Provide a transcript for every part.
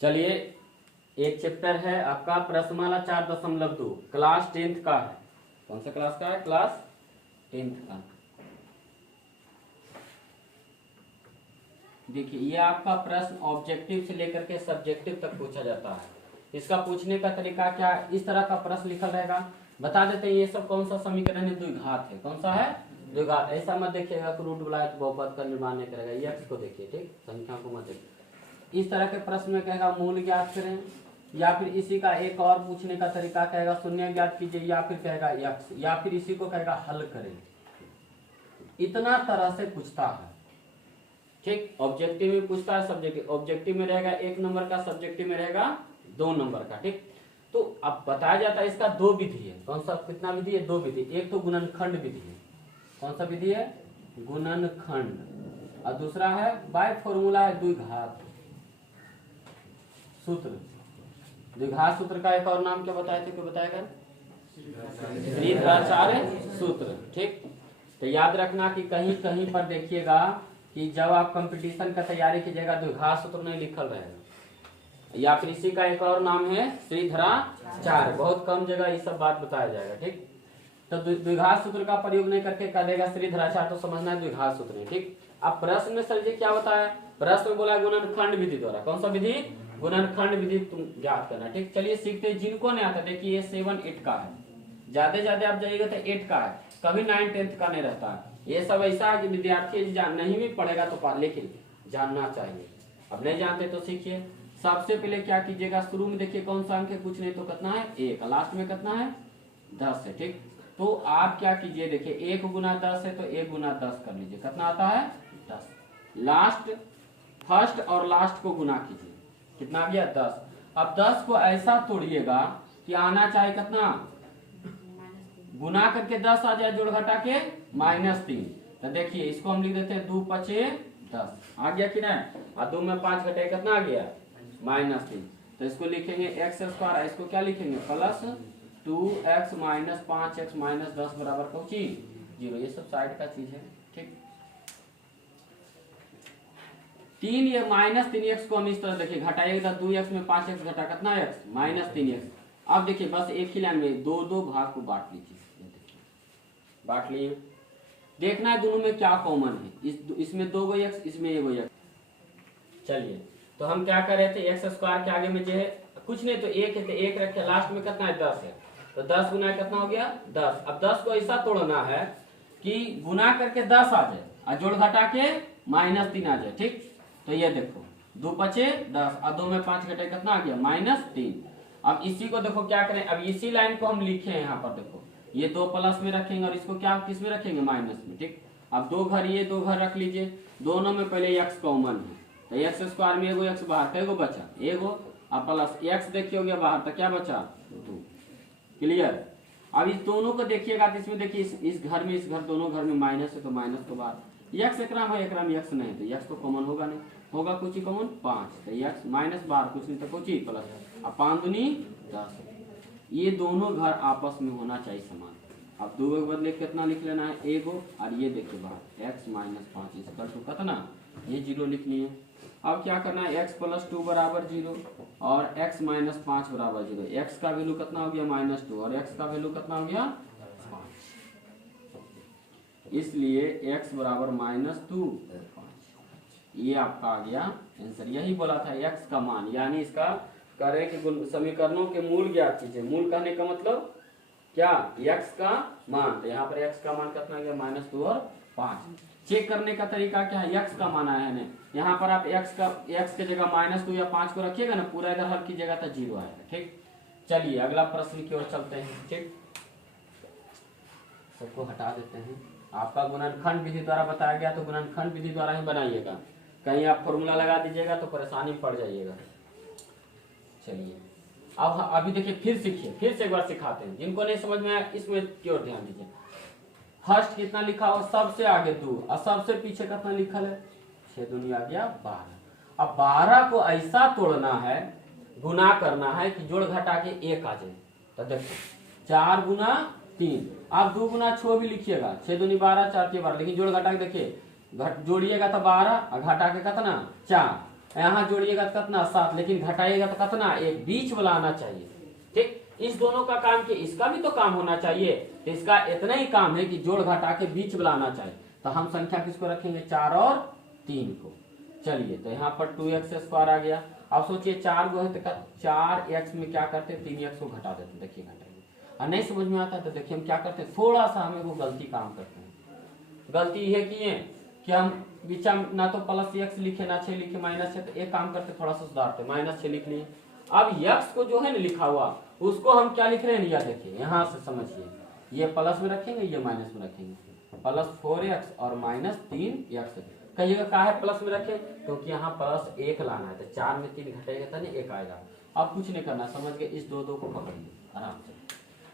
चलिए, एक चैप्टर है आपका प्रश्नमाला 4.2 क्लास 10th का है। कौन सा क्लास का है? क्लास 10th का। देखिए, ये आपका प्रश्न ऑब्जेक्टिव से लेकर के सब्जेक्टिव तक पूछा जाता है। इसका पूछने का तरीका क्या है? इस तरह का प्रश्न लिखा रहेगा। बता देते हैं ये सब कौन सा समीकरण है? द्विघात है। कौन सा है? द्विघात। ऐसा मत देखिएगा कि रूट बुलाए तो बहुपद का निर्माण नहीं करेगा। ये एक्स को देखिए, ठीक, संख्या को मत देखिए। इस तरह के प्रश्न में कहेगा मूल ज्ञात करें, या फिर इसी का एक और पूछने का तरीका कहेगा शून्य ज्ञात कीजिए, या फिर कहेगा यक्स, या फिर इसी को कहेगा हल करें। इतना तरह से पूछता है, ठीक। ऑब्जेक्टिव में पूछता है, सब्जेक्टिव। ऑब्जेक्टिव में रहेगा 1 नंबर का, सब्जेक्टिव में रहेगा 2 नंबर का, ठीक। तो अब बताया जाता है इसका 2 विधि है। कौन सा? कितना विधि है? 2 विधि। एक तो गुणनखंड विधि है। कौन सा विधि है? गुणनखंड। और दूसरा है बाय फॉर्मूला है द्विघात सूत्र। द्विघात सूत्र का एक और नाम क्या बताए थे? क्यों बताएगा? श्रीधराचार्य सूत्र, ठीक। तो याद रखना कि कहीं कहीं पर देखिएगा कि जब आप कंपटीशन का तैयारी कीजिएगा द्विघात सूत्र नहीं लिखल रहेगा, या फिर इसी का एक और नाम है श्रीधराचार्य। बहुत कम जगह ये सब बात बताया जाएगा, ठीक। तो द्विघात सूत्र का प्रयोग नहीं करके कह देगा श्रीधराचार्य, तो समझना है द्विघात सूत्र है, ठीक। अब प्रश्न में सर जी क्या बताया? प्रश्न में बोला गुणनखंड विधि द्वारा। कौन सा विधि? गुणनखंड विधि तुम ज्ञात करना, ठीक। चलिए सीखते हैं। जिनको नहीं आता, देखिए ये 7 8 का है, ज्यादा आप जाइएगा तो 8 का है, कभी 9 10th का नहीं रहता है। ये सब ऐसा है कि विद्यार्थी नहीं भी पढ़ेगा तो लेकिन जानना चाहिए। अब नहीं जानते तो सीखिए। सबसे पहले क्या कीजिएगा, शुरू में देखिए कौन सा अंक है, कुछ नहीं तो कितना है? 1। लास्ट में कितना है? 10 है, ठीक। तो आप क्या कीजिए, देखिए 1 गुना 10 है तो 1 गुना 10 कर लीजिए। कितना आता है? 10। लास्ट, फर्स्ट और लास्ट को गुना कीजिए। कितना आ गया? 10। अब 10 को ऐसा तोड़िएगा कि आना चाहिए कितना? गुना करके 10 आ जाए, जोड़ घटा के -3। तो देखिए इसको हम लिख देते हैं 2 5 10। आ गया कि नहीं? और 2 में 5 घटे कितना आ गया? -3। तो इसको लिखेंगे x², इसको क्या लिखेंगे? प्लस 2x - 5x - 10 बराबर कौन चीज? 0। ये सब साइड का चीज है, ठीक। 3 ये -3x को हम इस तरह देखिए घटाइएगा, 2x में 5x घटा कितना x? -3x। अब देखिए बस एक ही लाइन में 2 भाग को बांट लीजिए। बांट लिए, देखना है दोनों में क्या कॉमन है। इसमें 2 x, इसमें 1 x। चलिए, तो हम क्या कर रहे थे? x² के आगे में जो है कुछ नहीं तो 1 है, तो 1 रखे। लास्ट में कितना है? 10 है, तो 10 गुना कितना हो गया? 10। अब 10 को ऐसा तोड़ना है कि गुना करके 10 आ जाए और जोड़ घटा के -3 आ जाए, ठीक। तो ये देखो 2 5 10 और 2 में 5 घटे कितना आ गया? -3। अब इसी को देखो क्या करें, अब इसी लाइन को हम लिखे हैं यहाँ पर, देखो ये 2 प्लस में रखेंगे और इसको क्या किस में रखेंगे? माइनस में, ठीक। अब 2 घर ये 2 घर रख लीजिए, दोनों में पहले x कॉमन है, तो x² में 1 x बाहर, कई गो बचा? 1 और प्लस x देखिए हो गया बाहर, तो क्या बचा? 2। क्लियर? अब इस दोनों को देखिएगा तो इसमें देखिए इस घर में, इस घर, दोनों घर में माइनस है, तो माइनस के बाद x एकराम है, एकराम x नहीं, तो x तो कॉमन होगा नहीं, होगा कुछ ही कॉमन 5, तो x माइनस बाहर कुछ नहीं तो कुछ ही प्लस, अब 5 दूनी 10। ये दोनों घर आपस में होना चाहिए समान। अब 2 के बदले कितना लिख लेना है? 1, और ये देखिए बाहर x - 5 इसका टू कितना? ये 0 लिखनी है। अब क्या करना है? x + 2 बराबर 0 और x - 5 बराबर 0। x का वैल्यू कितना हो गया? -2 और x का वैल्यू कितना हो गया? 5। इसलिए x बराबर -2 5। ये आपका आ गया आंसर। यही बोला था x का मान, यानी इसका करे कि समीकरणों के मूल ज्ञात कीजिए। मूल कहने का मतलब क्या? x का मान। तो यहाँ पर x का मान कितना गया? -2 और 5। चेक करने का तरीका क्या है? x का मान आया है ना, यहाँ पर आप x के जगह -2 या 5 को रखिएगा ना, पूरा इधर हल कीजिएगा तो 0 आएगा, ठीक। चलिए अगला प्रश्न की ओर चलते हैं, ठीक। सबको हटा देते हैं। आपका गुणनखंड विधि द्वारा बताया गया, तो गुणनखंड विधि द्वारा ही बनाइएगा। कहीं आप फॉर्मूला लगा दीजिएगा तो परेशानी पड़ जाइएगा। चलिए अब अभी देखिए, फिर सीखिए, फिर से एक बार सिखाते हैं। जिनको नहीं समझ में आया इसमें की ओर ध्यान दीजिए। फर्स्ट कितना लिखा हो? सबसे आगे 2 और सबसे पीछे कितना लिखा है? 6 दूनी आ गया 12। अब 12 को ऐसा तोड़ना है, गुना करना है कि जोड़ घटा के 1 आ जाए। तो देखो 4 गुना 3, आप 2 गुना 6 भी लिखिएगा, 6 दूनी 12 4 के 12, लेकिन जोड़ घटा के देखिए जोड़िएगा तो 12 और घटा के कितना? 4। यहाँ जोड़िएगा तो कितना 7, लेकिन घटाइएगा तो कितना 1, बीच वाला आना चाहिए। ठीक, इस दोनों का काम किया, इसका भी तो काम होना चाहिए, तो इसका इतना ही काम है कि जोड़ घटा के बीच वाला आना चाहिए। तो हम संख्या किसको रखेंगे 4 और 3 को। चलिए तो यहाँ पर 2x² आ गया। अब सोचिए 4 गो है तो 4x में क्या करते 3x को घटा देते, देखिए घटाइए। और नहीं समझ में आता तो देखिए हम क्या करते, थोड़ा सा हमें वो गलती काम करते हैं। गलती ये किए कि हम बीचा ना तो +x लिखे ना 6 लिखे -6, तो एक काम करते थोड़ा सा सुधारते, -6 लिख लिए। अब x को जो है ना लिखा हुआ उसको हम क्या लिख रहे हैं, यह देखिए यहाँ से समझिए, ये प्लस में रखेंगे ये माइनस में रखेंगे, +4x और -3x। कहिएगा क्या है प्लस में रखें, क्योंकि यहाँ +1 लाना है, तो 4 में 3 घटेगा तो नहीं 1 आएगा। अब कुछ नहीं करना, समझ गए, इस 2 को पकड़िए आराम से।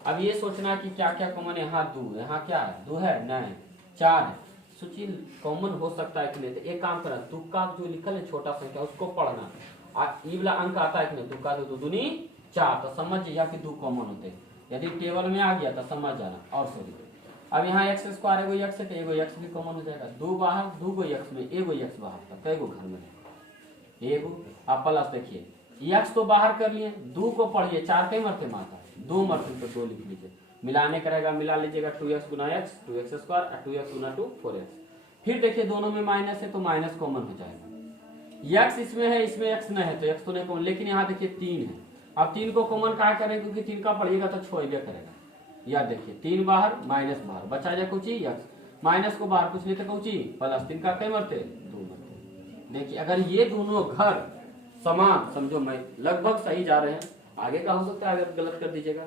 अब ये सोचना कि क्या क्या कॉमन है, यहाँ 2, यहाँ क्या है 2 है नहीं 4 है। सोचिए कॉमन हो सकता है कि नहीं, तो एक काम करना, तुक्का जो लिखल है छोटा संख्या उसको पढ़ना, ई वाला अंक आता है कि नहीं, तुक्का 2 दूनी 4, तो समझ जाइए कि 2 कॉमन होते हैं। यदि टेबल में आ गया तो समझ जाना। और सॉरी अब यहाँ x² एगो x है तो एगो x भी कॉमन हो जाएगा, 2 बाहर 2 गो x में एगो x बाहर, तो कईगो घर में एगो। अब प्लस देखिए x तो बाहर कर लिए, 2 को पढ़िए 4 कई मरते माता 2 मरते तो 2 लिख लीजिए, मिलाने करेगा मिला लीजिएगा 2x गुना x 2x² और 2x गुना 2 4x। फिर देखिए दोनों में माइनस है तो माइनस कॉमन हो जाएगा, x इसमें है इसमें x नहीं है तो x तो नहीं कॉमन, लेकिन यहाँ देखिए 3 है। अब 3 को कॉमन क्या करें, क्योंकि 3 का पढ़िएगा तो छोड़िए करेगा। या देखिए 3 बाहर माइनस बाहर बचा जाए कुछ x, माइनस को बाहर कुछ नहीं तो कुछ प्लस, 3 का कई मरते 2 मरते। देखिए अगर ये दोनों घर समान, समझो मैं लगभग सही जा रहे हैं, आगे का हो सकता है अगर गलत कर दीजिएगा,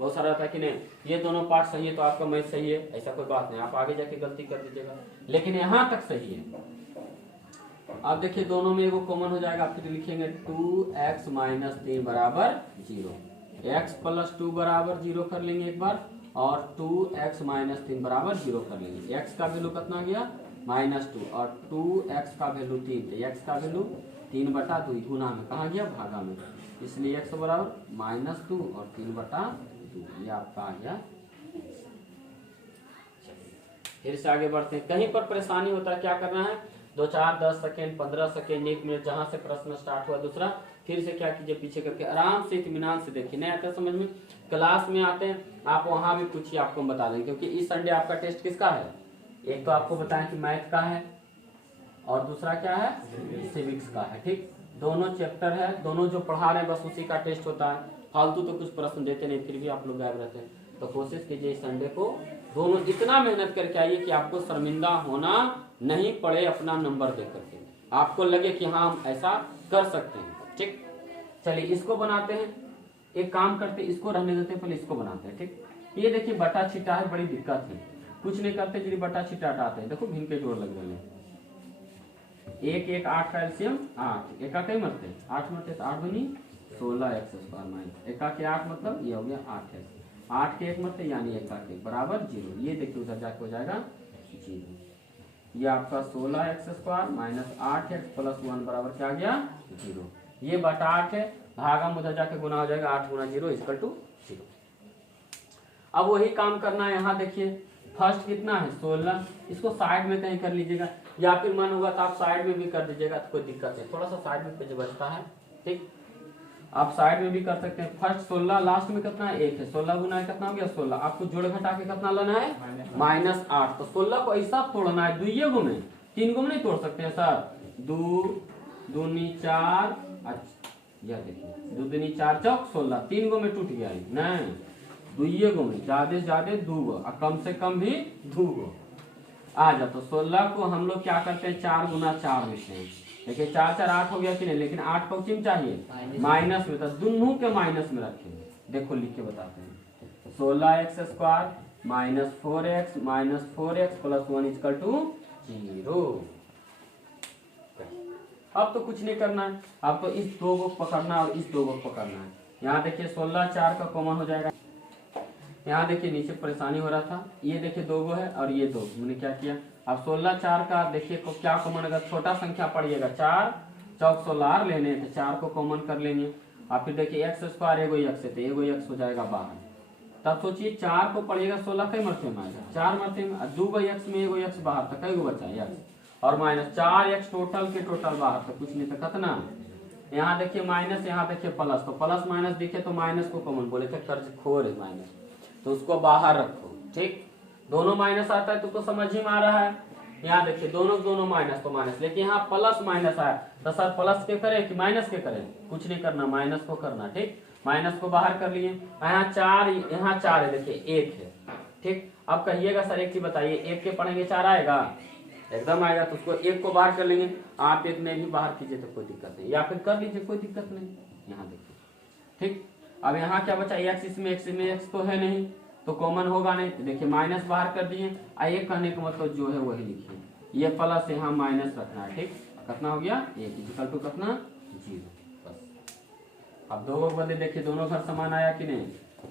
बहुत सारा था कि नहीं ये दोनों पार्ट सही है तो आपका मैथ सही है, ऐसा कोई बात नहीं, आप आगे जाके गलती कर दीजिएगा, लेकिन यहाँ तक सही है। अब देखिए दोनों में एगो कॉमन हो जाएगा, फिर लिखेंगे 2x - 3 बराबर 0, x + 2 बराबर 0 कर लेंगे एक बार, और 2x - 3 बराबर 0 कर लेंगे। x का वैल्यू कितना गया -2 और 2x का वैल्यू 3, तो x का वैल्यू 3/2 गुना में कहाँ गया भागा में, इसलिए x बराबर -2 और 3/2, ये आपका आ गया। फिर से आगे बढ़ते हैं, कहीं पर परेशानी होता है क्या करना है, 2 4 10 सेकेंड 15 सेकेंड 1 मिनट जहां से प्रश्न स्टार्ट हुआ दूसरा, फिर से क्या कीजिए पीछे करके आराम से इत्मीनान से देखिए, नहीं आता समझ में क्लास में आते हैं आप वहां भी पूछिए, आपको हम बता देंगे, क्योंकि इस संडे आपका टेस्ट किसका है, एक तो आपको बताएं कि मैथ का है और दूसरा क्या है सिविक्स का है। ठीक, दोनों चैप्टर है, दोनों जो पढ़ा रहे हैं बस उसी का टेस्ट होता है, फालतू तो कुछ प्रश्न देते नहीं, फिर भी आप लोग गायब रहते हैं। तो कोशिश कीजिए इस संडे को दोनों इतना मेहनत करके आइए कि आपको शर्मिंदा होना नहीं पड़े अपना नंबर दे करके, आपको लगे कि हाँ हम ऐसा कर सकते हैं। ठीक, चलिए इसको बनाते हैं, एक काम करते इसको रहने देते हैं, पहले इसको बनाते हैं। ठीक, ये देखिए बटा छिटा है, बड़ी दिक्कत है, कुछ नहीं करते चलिए बटा छिटा हटाते हैं। देखो भिन्न के जोड़ लग रहे हैं, 1 1 8 का एलसीएम 8, एका कई मरते 8 मरते, 8 दूनी 16x² माइनस एका के 8 मतलब ये हो गया 8x, 8 के 1 मरते यानी एका के बराबर 0, ये देखिए उधर जाके हो जाएगा 0, ये आपका 16x² माइनस 8x + 1 बराबर क्या गया 0, ये बटा 8 है, भागा में उधर जाके गुना हो जाएगा 8 गुना 0 = 0। अब वही काम करना है, यहाँ देखिए फर्स्ट कितना है 16, इसको साइड में कहीं कर लीजिएगा, या फिर मन होगा तो आप साइड में भी कर दीजिएगा, तो कोई दिक्कत नहीं, थोड़ा सा साइड में पेज बचता है। ठीक, आप साइड में भी कर सकते हैं। फर्स्ट 16 लास्ट में कितना है 1 है, 16 गुना कितना हो गया 16, आपको जोड़ घटा के कितना लेना है -8, तो 16 को ऐसा तोड़ना है 2 गो में, 3 गो में नहीं तोड़ सकते हैं सर, 2 दूनी 4, यह देखिए 2 दूनी 4 चौक 16, 3 गो में टूट गया नहीं, 2 गो में ज्यादा से ज्यादा 2 गो और कम से कम भी 2 गो आ जाए। तो 16 को हम लोग क्या करते हैं 4 गुना 4 लिखते हैं, देखिए 4 4 8 हो गया कि नहीं, लेकिन 8 को किम चाहिए माइनस में, तो दोनों के माइनस में रखेंगे। देखो लिख के बताते हैं, 16x² माइनस 4x + 1 = 0। अब तो कुछ नहीं करना है, अब तो इस 2 को पकड़ना और इस 2 को पकड़ना है। यहाँ देखिए 16 4 का कॉमन हो जाएगा, यहाँ देखिए नीचे परेशानी हो रहा था, ये देखिए 2 गो है और ये 2, मैंने क्या किया, अब 16 4 का देखिए को क्या कॉमन, अगर छोटा संख्या पड़िएगा 4 चौक 16 लेने तो 4 को कॉमन कर लेंगे, और फिर देखिए x² एगो x है तो एगो x हो जाएगा बाहर, तब सोचिए 4 को पड़िएगा 16 कई मरते में आएगा 4 मरते में, 2 गो x में एगो x बाहर, तो कई गो बचा x, और माइनस 4x टोटल के टोटल बाहर तो कुछ नहीं तो कितना, यहाँ देखिए माइनस, यहाँ देखिए प्लस, तो प्लस माइनस दिखे तो माइनस को कॉमन, बोले थे कर्ज खोर है माइनस, तो उसको बाहर रखो। ठीक, दोनों माइनस आता है तुमको समझ ही में आ रहा है। यहाँ देखिए दोनों माइनस तो माइनस, लेकिन यहाँ प्लस माइनस आया तो सर प्लस के करें कि माइनस के करें, कुछ नहीं करना, माइनस को करना। ठीक, माइनस को बाहर कर लिए। यहाँ 4, यहाँ 4 है, देखिए 1 है। ठीक, अब कहिएगा सर एक चीज बताइए, 1 के पढ़ेंगे 4 आएगा, एकदम आएगा, तो उसको 1 को बाहर कर लेंगे। आप 1 में भी बाहर कीजिए तो कोई दिक्कत नहीं, या फिर कर लीजिए कोई दिक्कत नहीं। यहाँ देखिए, ठीक, अब यहाँ क्या बचा, x इसमें x तो है नहीं तो कॉमन होगा नहीं, तो देखिए माइनस बाहर कर दिए। एक कहने का मतलब जो है वही लिखिए, ये प्लस यहाँ माइनस रखना है। ठीक, कितना हो गया 1 इक्वल टू कितना 0 बस। अब दो बदले देखिए दोनों घर समान आया कि नहीं,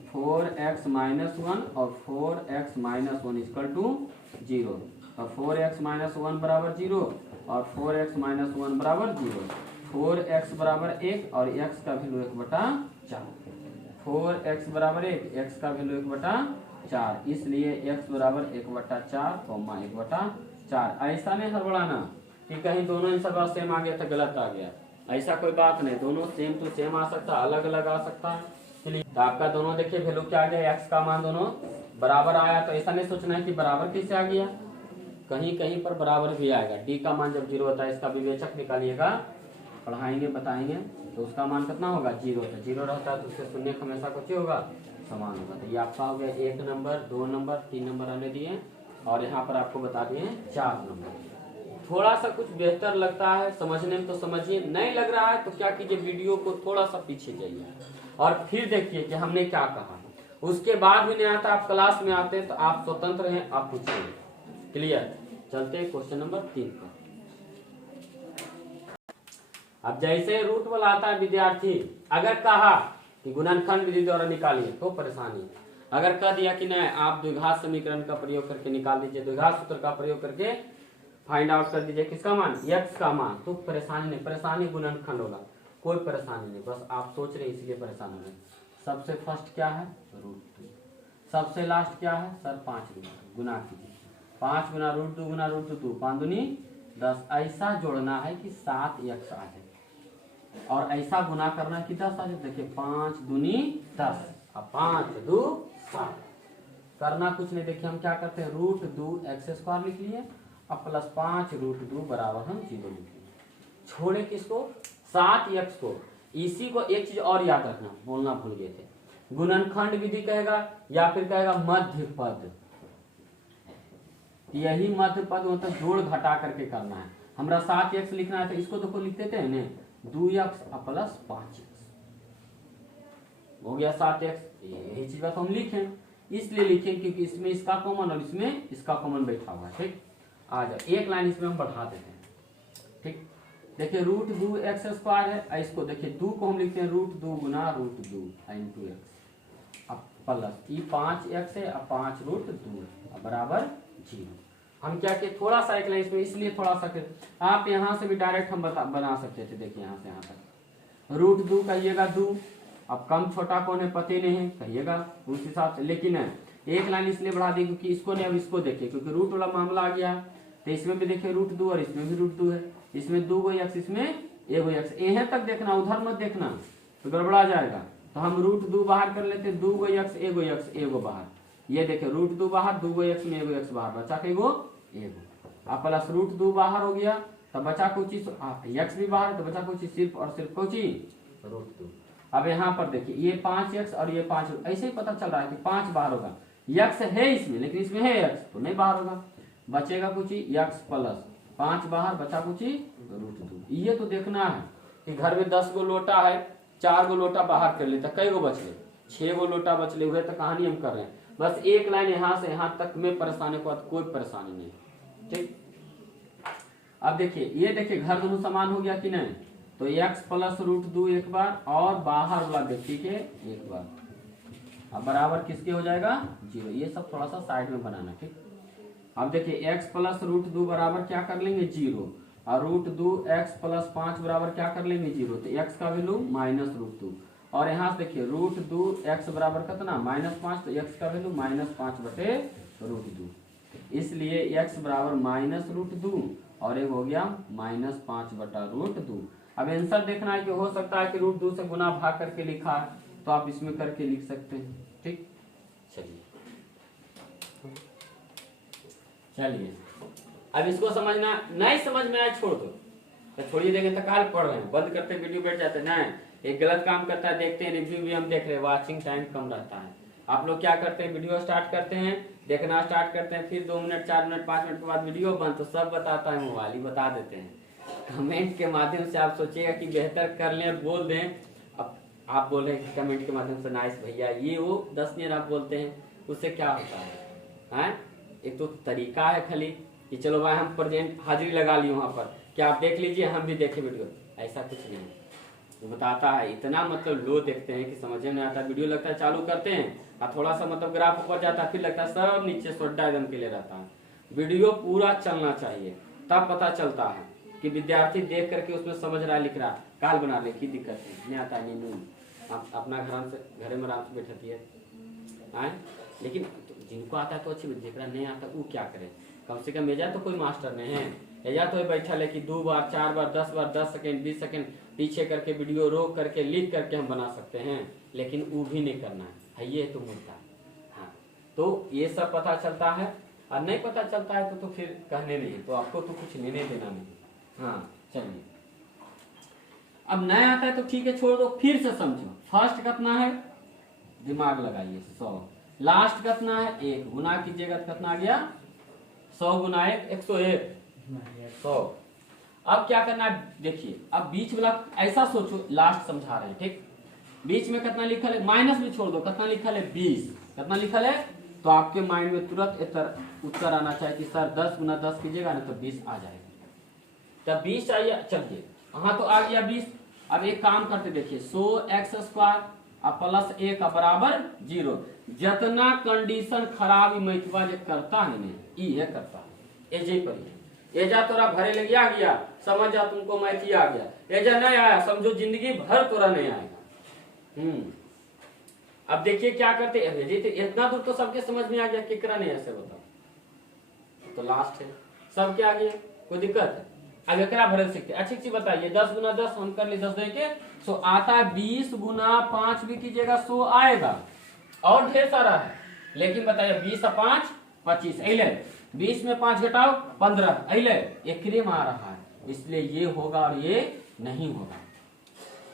4x माइनस 1 और 4x माइनस 1 इक्वल टू 0, और 4x माइनस 1 बराबर 0 और 4x माइनस 1 बराबर 0, 4x बराबर 1 और x का वैल्यू 1/4, 4x बराबर 1, x का वैल्यू 1/4, इसलिए x बराबर 1/4 कॉमा 1/4। ऐसा नहीं हड़बड़ाना कि कहीं दोनों आंसर सेम आ गया तो गलत आ गया, ऐसा कोई बात नहीं, दोनों सेम टू सेम आ सकता है, अलग अलग आ सकता है। चलिए, तो आपका दोनों देखिए वैल्यू क्या आ गया, x का मान दोनों बराबर आया, तो ऐसा नहीं सोचना है कि बराबर कैसे आ गया, कहीं कहीं पर बराबर भी आएगा। d का मान जब 0 होता है, इसका विवेचक निकालिएगा, पढ़ाएंगे बताएंगे, तो उसका मान कितना होगा 0, तो 0 रहता है तो उसके शून्य हमेशा कुछ होगा समान होगा। तो ये आपका हो गया 1 नंबर, 2 नंबर, 3 नंबर आने दिए, और यहाँ पर आपको बता दिए 4 नंबर। थोड़ा सा कुछ बेहतर लगता है समझने में तो समझिए, नहीं लग रहा है तो क्या कीजिए, वीडियो को थोड़ा सा पीछे जाइए और फिर देखिए कि हमने क्या कहा। उसके बाद भी नहीं आता, आप क्लास में आते तो आप स्वतंत्र हैं, आप पूछिए। क्लियर, चलते हैं क्वेश्चन नंबर 3 पर। अब जैसे रूट वाला आता है विद्यार्थी, अगर कहा कि गुणनखंड विधि द्वारा निकालिए तो परेशानी, अगर कह दिया कि नहीं आप द्विघात समीकरण का प्रयोग करके निकाल दीजिए, द्विघात सूत्र का प्रयोग करके फाइंड आउट कर दीजिए किसका मान, x का मान, तो परेशानी नहीं, परेशानी गुणनखंड होगा, कोई परेशानी नहीं, बस आप सोच रहे इसलिए परेशान हो रहे। सबसे फर्स्ट क्या है √2, सबसे लास्ट क्या है सर 5 गुना कीजिए, 5 गुना √2 गुना √2, 5 दूनी 10, ऐसा जोड़ना है कि 7x आ जाए, और ऐसा गुना करना है कि 10 आ जाए। देखिए 5 दूनी 10, अब 5 2 7, करना कुछ नहीं। देखिए हम क्या करते हैं, √2x² लिख लिए, अब प्लस 5 √2 बराबर हम 0 लिख लिए, छोड़े किसको 7x को। इसी को एक चीज और याद रखना, बोलना भूल गए थे, गुणनखंड विधि कहेगा या फिर कहेगा मध्य पद, यही मध्य पद मतलब जोड़ घटा करके करना है। हमरा 7x लिखना है तो इसको तो लिख देते हैं ना, 2x प्लस 5x हो गया 7x, यही चीज बात हम लिखें, इसलिए लिखें क्योंकि इसमें इसका कॉमन और इसमें इसका कॉमन बैठा हुआ है। ठीक, आ जाए एक लाइन इसमें हम बढ़ा देते हैं। ठीक, देखिए √2x² है, इसको देखिए 2 को हम लिखते हैं √2 गुना √2 इंटू x, अब प्लस ये 5x है, अब 5 √2 बराबर 0। हम क्या किए, थोड़ा सा एक लाइन इसमें इसलिए थोड़ा सा, आप यहाँ से भी डायरेक्ट हम बना सकते थे। देखिए यहाँ से यहाँ तक √2 कहिएगा 2, अब कम छोटा कौन है पता नहीं है, कहिएगा उस हिसाब से, लेकिन एक लाइन इसलिए बढ़ा दी क्योंकि इसको नहीं, अब इसको देखिए क्योंकि रूट वाला मामला आ गया, तो इसमें भी देखिए √2 और इसमें भी √2 है, इसमें 2 x, इसमें 1 x, यहीं तक देखना, उधर मत देखना तो गड़बड़ा जाएगा। तो हम √2 बाहर कर लेते, 2 x 1 x 1 बाहर, ये देखिए √2 बाहर, 2 x में 1 x बाहर, बचा के 1, अब प्लस √2 बाहर हो गया, तब बचा कुछ x भी बाहर, तो बचा कुछ सिर्फ और सिर्फ कुछ √2। अब यहाँ पर देखिए ये 5x और ये 5, ऐसे ही पता चल रहा है कि 5 बाहर होगा, x है इसमें लेकिन इसमें है x तो नहीं बाहर होगा, बचेगा कुछ x प्लस 5 बाहर, बचा कुछ √2। ये तो देखना है कि घर में 10 गो लोटा है, 4 गो लोटा बाहर कर लेता, कई गो बचले, 6 गो लोटा बचले हुए, तो कहानी हम कर रहे हैं। बस एक लाइन यहाँ से यहाँ तक में परेशानी को कोई परेशानी नहीं। ठीक, अब देखिए ये देखिए घर दोनों समान हो गया कि नहीं, तो x प्लस √2 एक बार और बाहर वाला व्यक्ति के एक बार, अब बराबर किसके हो जाएगा 0। ये सब थोड़ा सा साइड में बनाना। ठीक, अब देखिए x प्लस √2 बराबर क्या कर लेंगे 0, और √2x प्लस 5 बराबर क्या कर लेंगे 0, तो x का वैल्यू -√2, और यहाँ से देखिए √2x बराबर कितना -5, तो x का वैल्यू -5/√2, इसलिए x बराबर -√2 और एक हो गया -5/√2। अब आंसर देखना है कि हो सकता है कि √2 से गुना भाग करके लिखा है, तो आप इसमें करके लिख सकते हैं। ठीक, चलिए अब इसको समझना, नहीं समझ में आए छोड़ दो, तो छोड़िए, देखें तो काल पढ़ रहे हैं, बंद करते वीडियो बैठ जाते हैं। नहीं, एक गलत काम करता है, देखते हैं रिव्यू भी हम देख रहे हैं, वॉचिंग टाइम कम रहता है। आप लोग क्या करते हैं, वीडियो स्टार्ट करते हैं, देखना स्टार्ट करते हैं, फिर 2 मिनट 4 मिनट 5 मिनट के बाद वीडियो बंद, तो सब बताता है मोबाइल ही बता देते हैं। कमेंट के माध्यम से आप सोचिएगा कि बेहतर कर लें, बोल दें। अब आप बोल रहे हैं कमेंट के माध्यम से नाइस भैया ये वो 10 नियर आप बोलते हैं, उससे क्या होता है? एक तो तरीका है खाली कि चलो भाई हम प्रेजेंट हाजिरी लगा ली वहाँ पर, क्या आप देख लीजिए हम भी देखें वीडियो, ऐसा कुछ नहीं तो बताता है। इतना मतलब लो देखते हैं कि समझ में नहीं आता, वीडियो लगता है चालू करते हैं और थोड़ा सा मतलब ग्राफ ऊपर जाता है, फिर लगता है सब नीचे सोड्डा एकदम के लिए रहता है। वीडियो पूरा चलना चाहिए, तब पता चलता है कि विद्यार्थी देख करके उसमें समझ रहा है, लिख रहा है। काल बना ले की दिक्कत है, नहीं आता है, नहीं अपना घर में आराम से बैठती है। लेकिन जिनको आता है तो अच्छी, जेकरा नहीं आता वो क्या करे, कम से कम एजा तो कोई मास्टर नहीं है, एजा तो बैठा है कि 2 बार 4 बार 10 बार 10 सेकंड 20 सेकंड पीछे करके वीडियो रोक करके लिख करके हम बना सकते हैं, लेकिन वो भी नहीं करना है, ये तो मुद्दा। हाँ, तो ये सब पता चलता है, और नहीं पता चलता है तो फिर कहने नहीं, तो आपको तो कुछ लेने देना नहीं। हाँ चलिए, अब नहीं आता है तो ठीक है छोड़ दो, फिर से समझो। फर्स्ट कितना है, दिमाग लगाइए, 100, लास्ट कितना है 1, गुना कीजिएगा कितना आ गया 100 गुना 1 101 100। अब क्या करना है, देखिए अब बीच वाला ऐसा सोचो, लास्ट समझा रहे हैं, ठीक। बीच में कितना लिखल है, माइनस भी छोड़ दो, कितना लिखल है 20, कितना लिखल है, तो आपके माइंड में तुरंत उत्तर आना चाहिए कि सर 10 गुना 10 कीजिएगा ना तो 20 आ जाएगा। तब 20 चाहिए, चलिए हाँ तो आ गया 20। अब एक काम करते देखिए, 100x² अब प्लस 1 का बराबर 0। जितना कंडीशन खराब मैथवा जो करता है ना, ये करता है। एजे पर एजा तोरा भरे लगे आ गया, समझ जा तुमको मैथी आ गया, एजा नहीं आया समझो जिंदगी भर तोरा नहीं आएगा। अब देखिए क्या करते हैं, इतना दूर तो सबके समझ में आ गया, केकरा नहीं ऐसे बताओ, तो लास्ट है सबके आ गया, कोई दिक्कत है? अब एकरा भरे सीखते, अच्छी चीज बताइए, 10 गुना 10 हम कर ली 10 देके 100 आता है, 20 गुना 5 भी कीजिएगा 100 आएगा, और ढेर सारा है। लेकिन बताइए 20 और 5 25 अले, 20 में 5 घटाओ 15 अले, एकरे में आ रहा है, इसलिए ये होगा और ये नहीं होगा।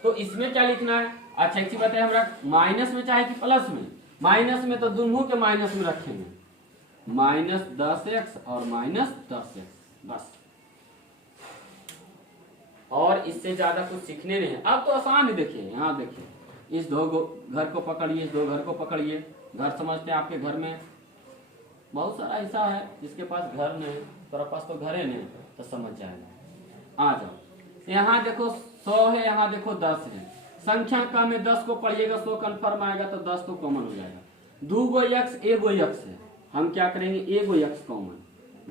तो इसमें क्या लिखना है, अच्छा एक चीज बताइए हमरा, माइनस में चाहे कि प्लस में? माइनस में तो दोनों के माइनस में रखेंगे, -10x और -10x बस, और इससे ज्यादा कुछ सीखने नहीं है। अब तो आसान है, देखिए यहाँ देखिए, इस 2 घर को पकड़िए, इस 2 घर को पकड़िए, घर समझते हैं आपके घर में बहुत सारा ऐसा है जिसके पास घर नहीं, तेरा पास तो घर है नहीं, तो समझ जाएगा। आ जाओ, यहाँ देखो 100 है, यहाँ देखो 10 है, संख्या का में 10 को पढ़िएगा 100 कन्फर्म आएगा, तो 10 तो कॉमन हो जाएगा। 2 गो x 1 गो x है, हम क्या करेंगे 1 गो x कॉमन,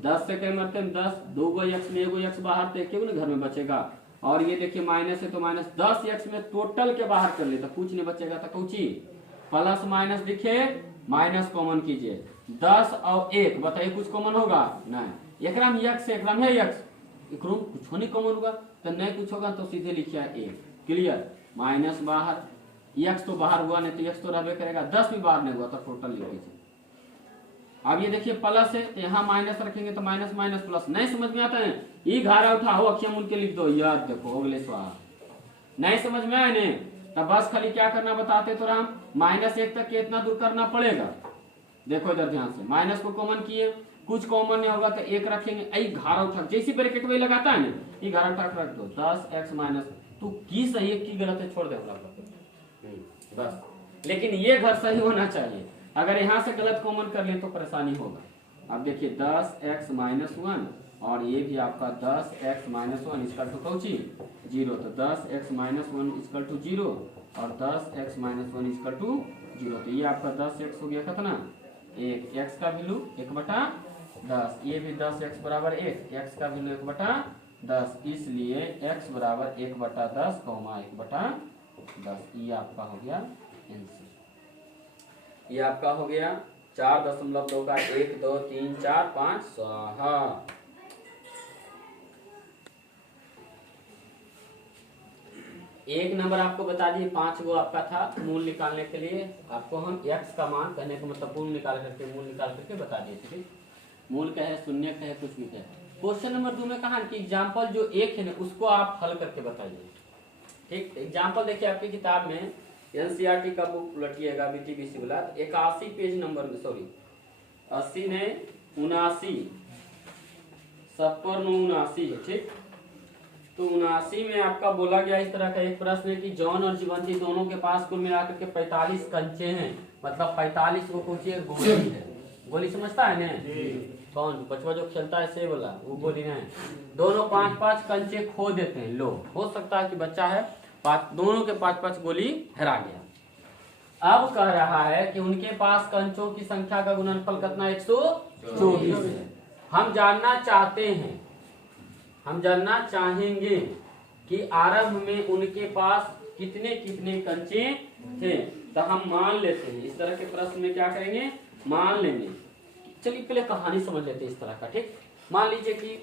10 से कई मरते हैं 10, 2 गो x में 1 गो x बाहर, तो क्यों ना घर में बचेगा। और ये देखिए माइनस है तो माइनस 10x में टोटल के बाहर कर ले तो कुछ नहीं बचेगा, तो कुछ ही प्लस माइनस दिखे, माइनस कॉमन कीजिए, 10 और 1 बताइए कुछ कॉमन होगा नहीं, एकरा में x है, एकरा में है x, एकरो कुछ नहीं कॉमन होगा, तो नहीं कुछ होगा तो सीधे लिखिए 1, क्लियर। माइनस बाहर, x तो बाहर हुआ नहीं तो x तो रहबे करेगा, 10 भी बाहर नहीं हुआ तो टोटल लिख लीजिए। अब ये देखिए प्लस है तो यहाँ माइनस रखेंगे तो माइनस माइनस प्लस, नहीं समझ में आता है, ये घारा उठाओ अखियां मूल के लिख दो, याद देखो अगले स्वाहा। नहीं समझ में आए नहीं, तब बस खाली क्या करना बताते तो राम, -1 तक के इतना दूर करना पड़ेगा। देखो इधर ध्यान से, माइनस को कॉमन किए, कुछ कॉमन नहीं होगा तो 1 रखेंगे, आई घारा उठा जैसी ब्रैकेट वही लगाता है ना, ये घारा उठा रख दो, 10x माइनस, तो की सही है की गलत है छोड़ दे बस। लेकिन ये घर सही होना चाहिए, अगर यहाँ से गलत कॉमन कर ले तो परेशानी होगा। अब देखिए 10x - 1 और ये भी आपका 10x - 1 इक्वल टू कौची 0, तो 10x - 1 इक्वल टू 0 और 10x - 1 इक्वल टू 0, तो ये आपका 10x हो गया कितना 1, x का वैल्यू 1/10, ये भी 10x बराबर 1, x का वैल्यू 1/10, इसलिए x बराबर 1/10, 1/10, ये आपका हो गया आंसर। ये आपका हो गया 4.2 का 1 2 3 4 5 6। एक नंबर आपको बता दिए, 5 गो आपका था मूल निकालने के लिए। आपको हम x का मान कहने का मतलब मूल निकाल करके बता दिए थे। मूल कहे, शून्य कहे, कुछ भी कहे। क्वेश्चन नंबर 2 में कहा कि एग्जाम्पल जो एक है ना उसको आप हल करके बताइए। ठीक, एग्जाम्पल देखिए आपकी किताब में एनसीईआरटी का बुक उलटिएगा बीटीबीसी वाला, 81 पेज नंबर में, सॉरी 80 ने 79 सब पर 79 है। ठीक, तो 79 में आपका बोला गया इस तरह का एक प्रश्न है कि जॉन और जीवंती दोनों के पास कुल मिलाकर के 45 कंचे हैं, मतलब 45 को कुछ एक गोली है। गोली समझता है ना, कौन बचवा जो खेलता है से बोला वो गोली नहीं। दोनों 5-5 कंचे खो देते हैं। लो, हो सकता है कि बच्चा है दोनों के 5-5 गोली हरा गया। अब कह रहा है कि उनके पास कंचों की संख्या का गुणनफल कितना, 124 है। हम जानना चाहेंगे कि आरंभ में उनके पास कितने कितने कंचे थे। तो हम मान लेते हैं, इस तरह के प्रश्न में क्या करेंगे, मान लेंगे। चलिए पहले कहानी समझ लेते हैं इस तरह का। ठीक, मान लीजिए कि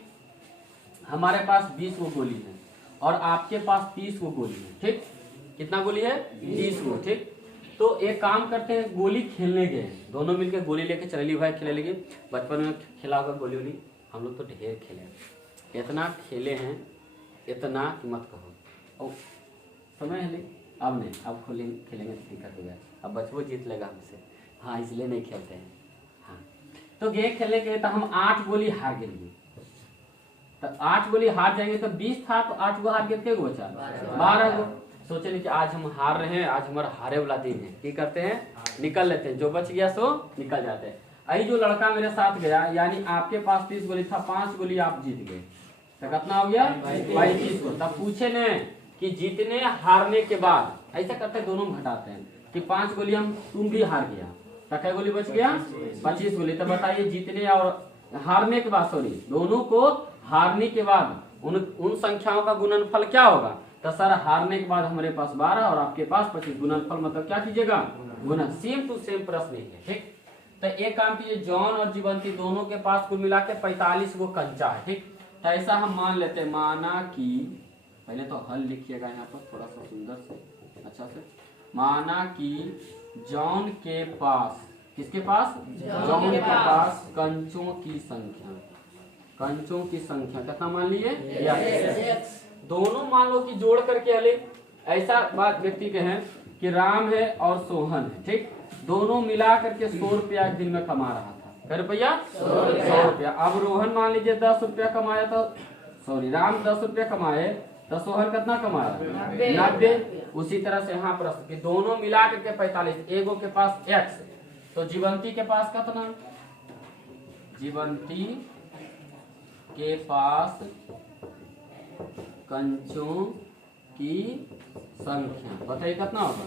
हमारे पास 20 गो गोली है और आपके पास 30 गो गोली है। ठीक, कितना गोली है, 20 गो। ठीक, तो एक काम करते हैं, गोली खेलने गए, दोनों मिलकर गोली लेके चले भाई खेले लगे। बचपन में खेला होगा गोली वोली, हम लोग तो ढेर खेले, इतना खेले हैं, इतना कि मत कहो। और समय है नहीं, अब नहीं, अब खेलेंगे तो दिक्कत हो गया। अब बचपो जीत लेगा हमसे, हाँ इसलिए नहीं खेलते हैं। हाँ, तो गे खेलने गए तो हम 8 गोली हार गए। तो 8 गोली हार जाएंगे तो 20 था, तो 8 गो हार गए, कितने गो बचा, 12 गो। सोचे कि आज हम हार रहे हैं, आज हमारा हारे वाला दिन है, क्या करते हैं, निकल लेते हैं, जो बच गया सो निकल जाते हैं। अभी जो लड़का मेरे साथ गया, यानी आपके पास 30 गोली था, 5 गोली आप जीत गए, तो कितना हो गया, 35 गो। तब पूछे ने कि जीतने हारने के बाद, ऐसा करते दोनों घटाते हैं कि 5 गोली तुम भी हार गया, तो क्या गोली बच गया, 25 गोली। तो बताइए जीतने और हारने के बाद, सॉरी दोनों को हारने के बाद उन संख्याओं का गुणनफल क्या होगा। तो सर हारने के बाद हमारे पास 12 और आपके पास 25, गुणनफल मतलब क्या कीजिएगा, गुना। सेम टू सेम प्रश्न है। ठीक, तो एक काम कीजिए, जॉन और जीवंती दोनों के पास कुल मिला के 45 गो कंचा है। ठीक, तो ऐसा हम मान लेते हैं, माना कि पहले तो हल लिखिएगा यहाँ पर थोड़ा सा सुंदर से अच्छा से। माना कि जॉन के पास, किसके पास, जॉन के पास कंचों की संख्या कितना मान लिए, दोनों मान लो कि जोड़ करके हले। ऐसा बात व्यक्ति के हैं कि राम है और सोहन है। ठीक, दोनों मिला करके 100 रुपया एक दिन में कमा रहा था। क्या रुपया, 100 रुपया। अब रोहन मान लीजिए 10 रुपया कमाया, तो सॉरी राम 10 रुपया कमाए तो सोहन कितना कमाया, 90। उसी तरह से यहाँ प्रश्न कि दोनों मिला करके 45, एगो के पास x, तो जीवंती के पास कितना, जीवंती के पास कंचों की संख्या बताइए कितना होगा,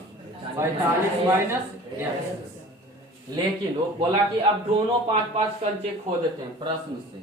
45 माइनस x। लेकिन वो बोला कि अब दोनों 5-5 कंचे खो देते हैं प्रश्न से।